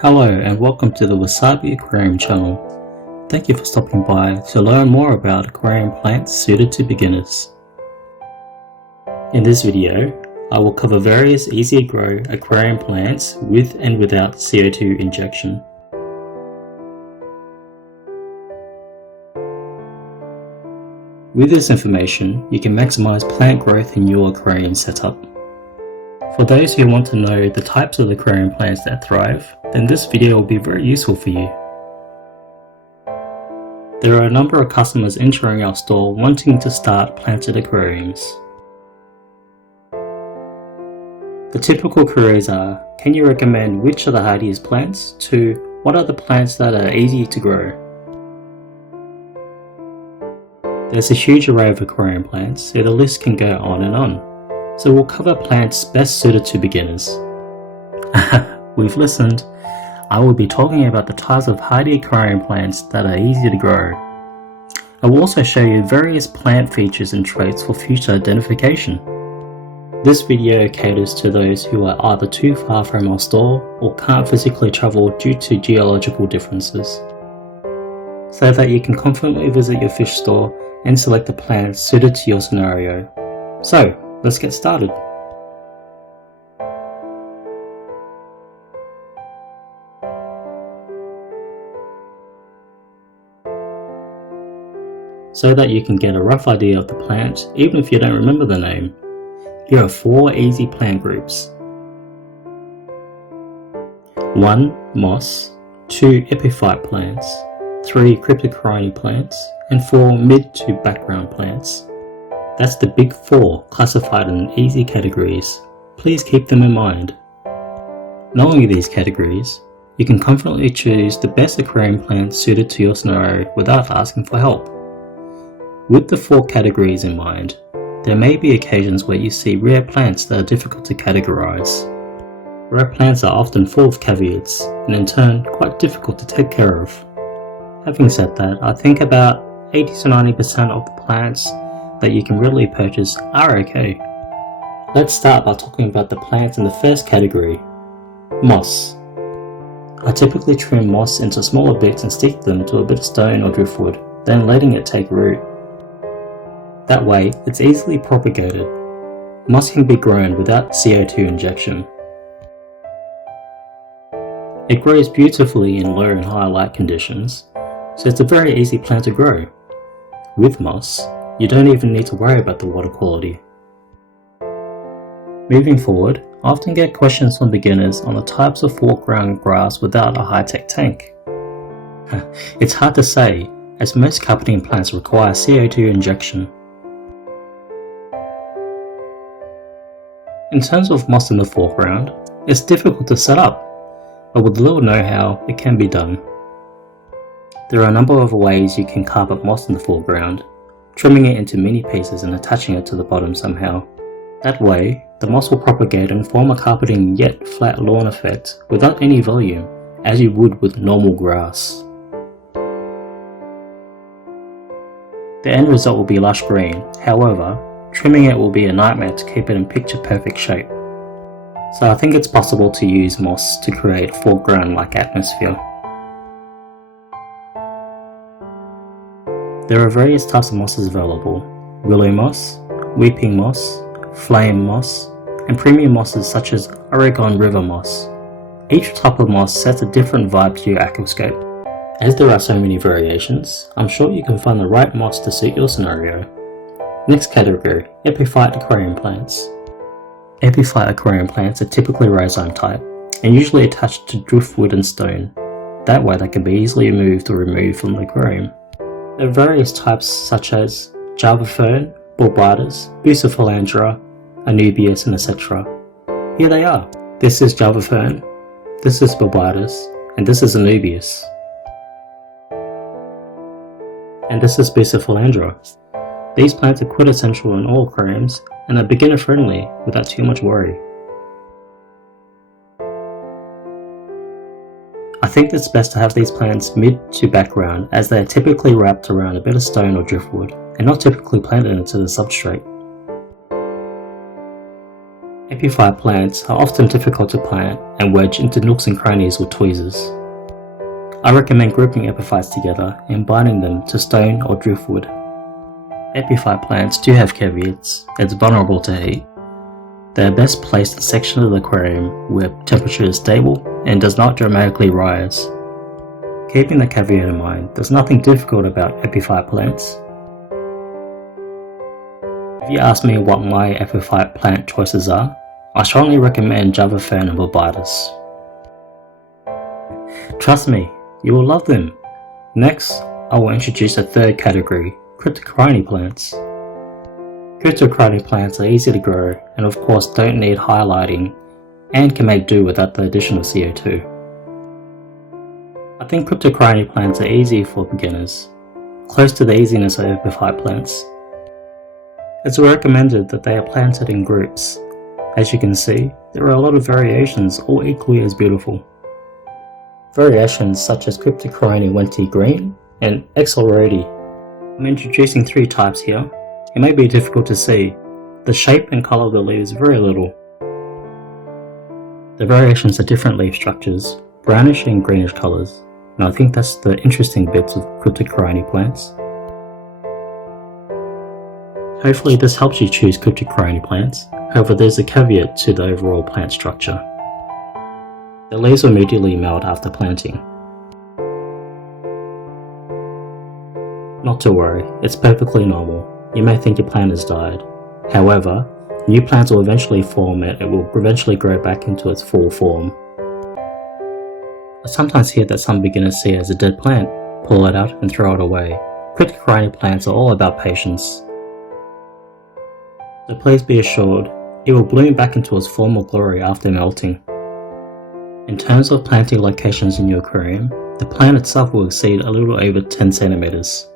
Hello and welcome to the Wasabi Aquarium channel. Thank you for stopping by to learn more about aquarium plants suited to beginners. In this video, I will cover various easy to grow aquarium plants with and without CO2 injection. With this information, you can maximize plant growth in your aquarium setup. For those who want to know the types of aquarium plants that thrive, then this video will be very useful for you. There are a number of customers entering our store wanting to start planted aquariums. The typical queries are, can you recommend which are the hardiest plants, to what are the plants that are easy to grow? There's a huge array of aquarium plants, so the list can go on and on. So we'll cover plants best suited to beginners. We've listened. I will be talking about the types of hardy aquarium plants that are easy to grow. I will also show you various plant features and traits for future identification. This video caters to those who are either too far from our store or can't physically travel due to geological differences, so that you can confidently visit your fish store and select the plants suited to your scenario. So, let's get started. So that you can get a rough idea of the plant, even if you don't remember the name, here are 4 easy plant groups. 1. Moss, 2. Epiphyte plants, 3. Cryptocarpa plants, and 4. Mid to background plants. That's the big 4 classified in easy categories. Please keep them in mind. Knowing these categories, you can confidently choose the best aquarium plant suited to your scenario without asking for help. With the 4 categories in mind, there may be occasions where you see rare plants that are difficult to categorize. Rare plants are often full of caveats and in turn quite difficult to take care of. Having said that, I think about 80 to 90% of the plants that you can readily purchase are okay. Let's start by talking about the plants in the first category, moss. I typically trim moss into smaller bits and stick them to a bit of stone or driftwood, then letting it take root. That way, it's easily propagated. Moss can be grown without CO2 injection. It grows beautifully in low and high light conditions, so it's a very easy plant to grow. With moss, you don't even need to worry about the water quality. Moving forward, I often get questions from beginners on the types of foreground grass without a high-tech tank. It's hard to say, as most carpeting plants require CO2 injection. In terms of moss in the foreground, it's difficult to set up, but with a little know-how, it can be done. There are a number of ways you can carpet moss in the foreground, trimming it into mini pieces and attaching it to the bottom somehow. That way, the moss will propagate and form a carpeting yet flat lawn effect without any volume, as you would with normal grass. The end result will be lush green, however, trimming it will be a nightmare to keep it in picture perfect shape. So I think it's possible to use moss to create foreground-like atmosphere. There are various types of mosses available: willow moss, weeping moss, flame moss, and premium mosses such as Oregon river moss. Each type of moss sets a different vibe to your aquascape. As there are so many variations, I'm sure you can find the right moss to suit your scenario. Next category, epiphyte aquarium plants. Epiphyte aquarium plants are typically rhizome type and usually attached to driftwood and stone. That way they can be easily moved or removed from the aquarium. There are various types such as Java fern, bulbitis, bucephalandra, anubias, and etc. Here they are. This is Java fern, this is bulbitis, and this is anubias. And this is bucephalandra. These plants are quintessential in all aquariums and are beginner friendly without too much worry. I think it's best to have these plants mid to background, as they are typically wrapped around a bit of stone or driftwood and not typically planted into the substrate. Epiphyte plants are often difficult to plant and wedge into nooks and crannies with tweezers. I recommend grouping epiphytes together and binding them to stone or driftwood. Epiphyte plants do have caveats. It's vulnerable to heat. They are best placed in sections of the aquarium where temperature is stable and does not dramatically rise. Keeping the caveat in mind, there's nothing difficult about epiphyte plants. If you ask me what my epiphyte plant choices are, I strongly recommend Java Fern and Bobitus. Trust me, you will love them. Next, I will introduce a third category, Cryptocarpa plants. Cryptocarpa plants are easy to grow and of course don't need highlighting and can make do without the addition of CO2. I think Cryptocarpa plants are easy for beginners, close to the easiness of epiphyte plants. It's recommended that they are planted in groups. As you can see, there are a lot of variations, all equally as beautiful. Variations such as Cryptocarpa Wenti Green and Excelrodi. I'm introducing 3 types here. It may be difficult to see. The shape and colour of the leaves vary little. The variations are different leaf structures, brownish and greenish colours, and I think that's the interesting bits of Cryptocarpa plants. Hopefully this helps you choose Cryptocarpa plants, however there's a caveat to the overall plant structure. The leaves will immediately melt after planting. Not to worry, it's perfectly normal. You may think your plant has died. However, new plants will eventually form and it will eventually grow back into its full form. I sometimes hear that some beginners see it as a dead plant, pull it out and throw it away. Cryptocarpa plants are all about patience. So please be assured, it will bloom back into its former glory after melting. In terms of planting locations in your aquarium, the plant itself will exceed a little over 10 centimeters.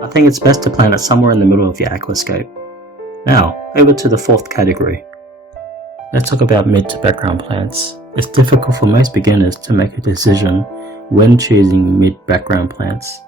I think it's best to plant it somewhere in the middle of your aquascape. Now, over to the 4th category. Let's talk about mid to background plants. It's difficult for most beginners to make a decision when choosing mid background plants.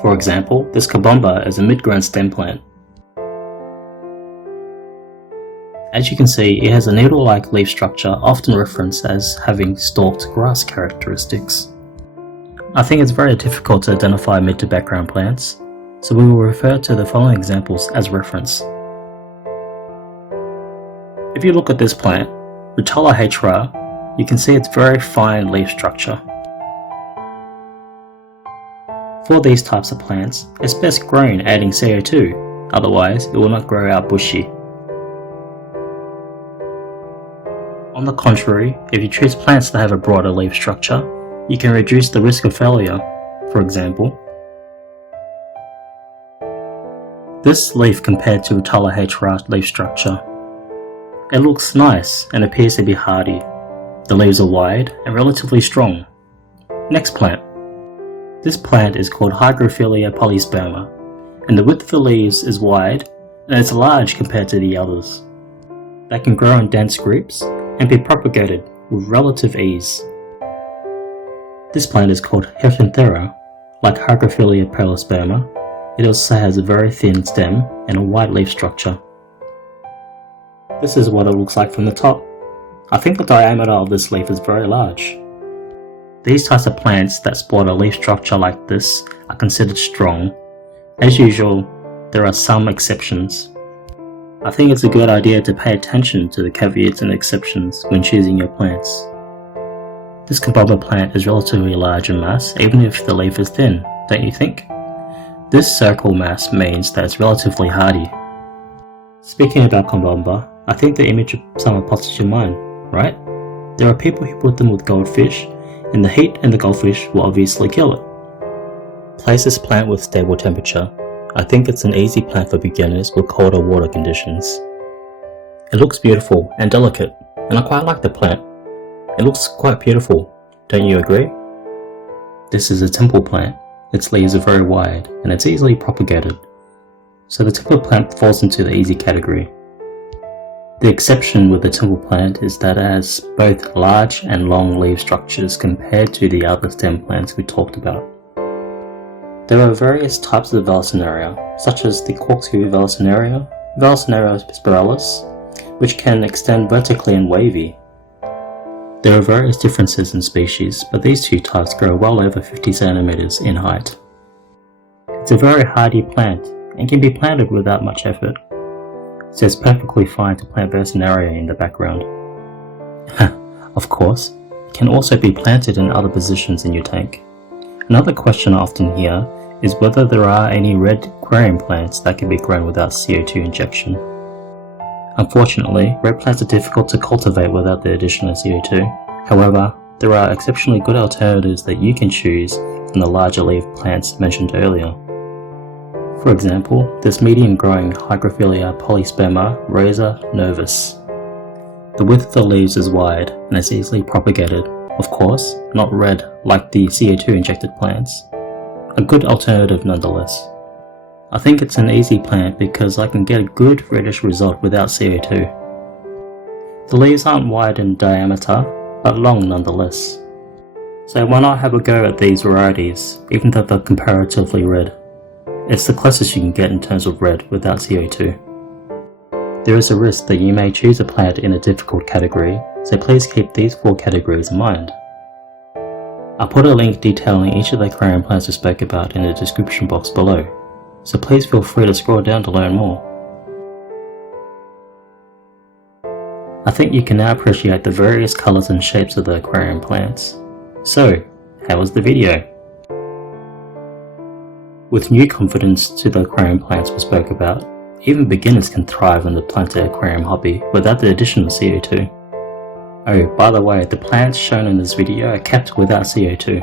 For example, this Kabomba is a midground stem plant. As you can see, it has a needle-like leaf structure often referenced as having stalked grass characteristics. I think it's very difficult to identify mid to background plants, so we will refer to the following examples as reference. If you look at this plant, Rotella hra, you can see its very fine leaf structure. For these types of plants, it's best grown adding CO2, otherwise it will not grow out bushy. On the contrary, if you choose plants that have a broader leaf structure, you can reduce the risk of failure. For example, this leaf compared to Rotella hra leaf structure. It looks nice and appears to be hardy. The leaves are wide and relatively strong. Next plant. This plant is called Hygrophila polysperma, and the width of the leaves is wide and it's large compared to the others. They can grow in dense groups and be propagated with relative ease. This plant is called Heptanthera. Like Hygrophila polysperma, it also has a very thin stem and a wide leaf structure. This is what it looks like from the top. I think the diameter of this leaf is very large. These types of plants that sport a leaf structure like this are considered strong. As usual, there are some exceptions. I think it's a good idea to pay attention to the caveats and exceptions when choosing your plants. This Kabomba plant is relatively large in mass even if the leaf is thin, don't you think? This circle mass means that it's relatively hardy. Speaking about Kabomba, I think the image somewhat pops to your mind, right? There are people who put them with goldfish, and the heat in the goldfish will obviously kill it. Place this plant with stable temperature. I think it's an easy plant for beginners with colder water conditions. It looks beautiful and delicate, and I quite like the plant. It looks quite beautiful, don't you agree? This is a temple plant. Its leaves are very wide, and it's easily propagated. So the temple plant falls into the easy category. The exception with the temple plant is that it has both large and long leaf structures compared to the other stem plants we talked about. There are various types of Vallisneria, such as the corkscrew Vallisneria, Valsnera spiralis, which can extend vertically and wavy. There are various differences in species, but these two types grow well over 50 centimeters in height. It's a very hardy plant and can be planted without much effort, so it's perfectly fine to plant Valsnera in the background. Of course, it can also be planted in other positions in your tank. Another question I often hear is whether there are any red aquarium plants that can be grown without CO2 injection. Unfortunately, red plants are difficult to cultivate without the addition of CO2. However, there are exceptionally good alternatives that you can choose from the larger leaf plants mentioned earlier. For example, this medium-growing Hygrophila polysperma rosa novus. The width of the leaves is wide and is easily propagated, of course, not red like the CO2 injected plants. A good alternative nonetheless. I think it's an easy plant because I can get a good reddish result without CO2. The leaves aren't wide in diameter, but long nonetheless. So why not have a go at these varieties, even though they're comparatively red? It's the closest you can get in terms of red without CO2. There is a risk that you may choose a plant in a difficult category, so please keep these 4 categories in mind. I'll put a link detailing each of the aquarium plants we spoke about in the description box below, so please feel free to scroll down to learn more. I think you can now appreciate the various colours and shapes of the aquarium plants. So, how was the video? With new confidence to the aquarium plants we spoke about, even beginners can thrive in the planted aquarium hobby without the addition of CO2. Oh, by the way, the plants shown in this video are kept without CO2.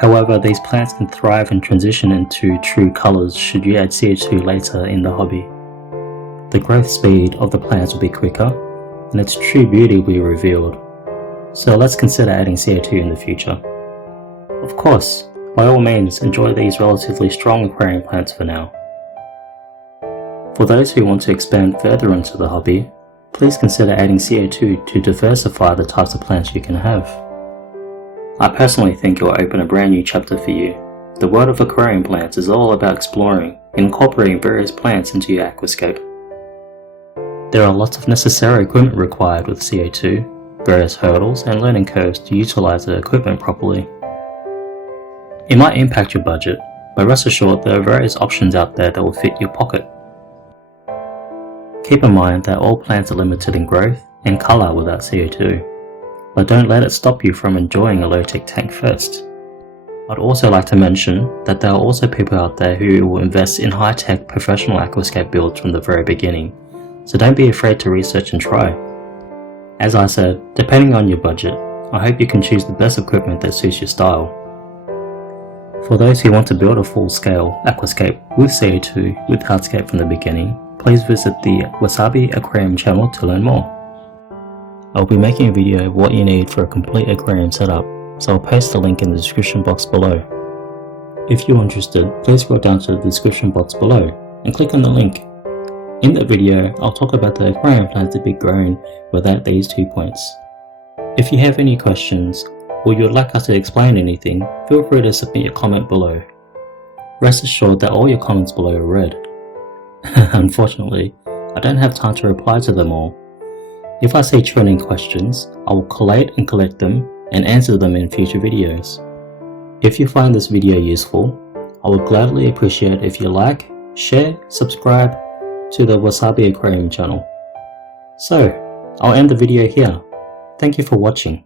However, these plants can thrive and transition into true colours should you add CO2 later in the hobby. The growth speed of the plants will be quicker, and its true beauty will be revealed. So let's consider adding CO2 in the future. Of course, by all means enjoy these relatively strong aquarium plants for now. For those who want to expand further into the hobby, please consider adding CO2 to diversify the types of plants you can have. I personally think it will open a brand new chapter for you. The world of aquarium plants is all about exploring and incorporating various plants into your aquascape. There are lots of necessary equipment required with CO2, various hurdles and learning curves to utilize the equipment properly. It might impact your budget, but rest assured there are various options out there that will fit your pocket. Keep in mind that all plants are limited in growth and colour without CO2, but don't let it stop you from enjoying a low-tech tank first. I'd also like to mention that there are also people out there who will invest in high-tech professional aquascape builds from the very beginning, so don't be afraid to research and try. As I said, depending on your budget, I hope you can choose the best equipment that suits your style. For those who want to build a full-scale aquascape with CO2 with hardscape from the beginning, please visit the Wasabi Aquarium channel to learn more. I'll be making a video of what you need for a complete aquarium setup, so I'll post the link in the description box below. If you're interested, please scroll down to the description box below and click on the link. In that video, I'll talk about the aquarium plants to be grown without these 2 points. If you have any questions, or you would like us to explain anything, feel free to submit your comment below. Rest assured that all your comments below are read. Unfortunately, I don't have time to reply to them all. If I see trending questions, I will collate and collect them and answer them in future videos. If you find this video useful, I would gladly appreciate if you like, share, subscribe to the Wasabi Aquarium channel. So, I'll end the video here. Thank you for watching.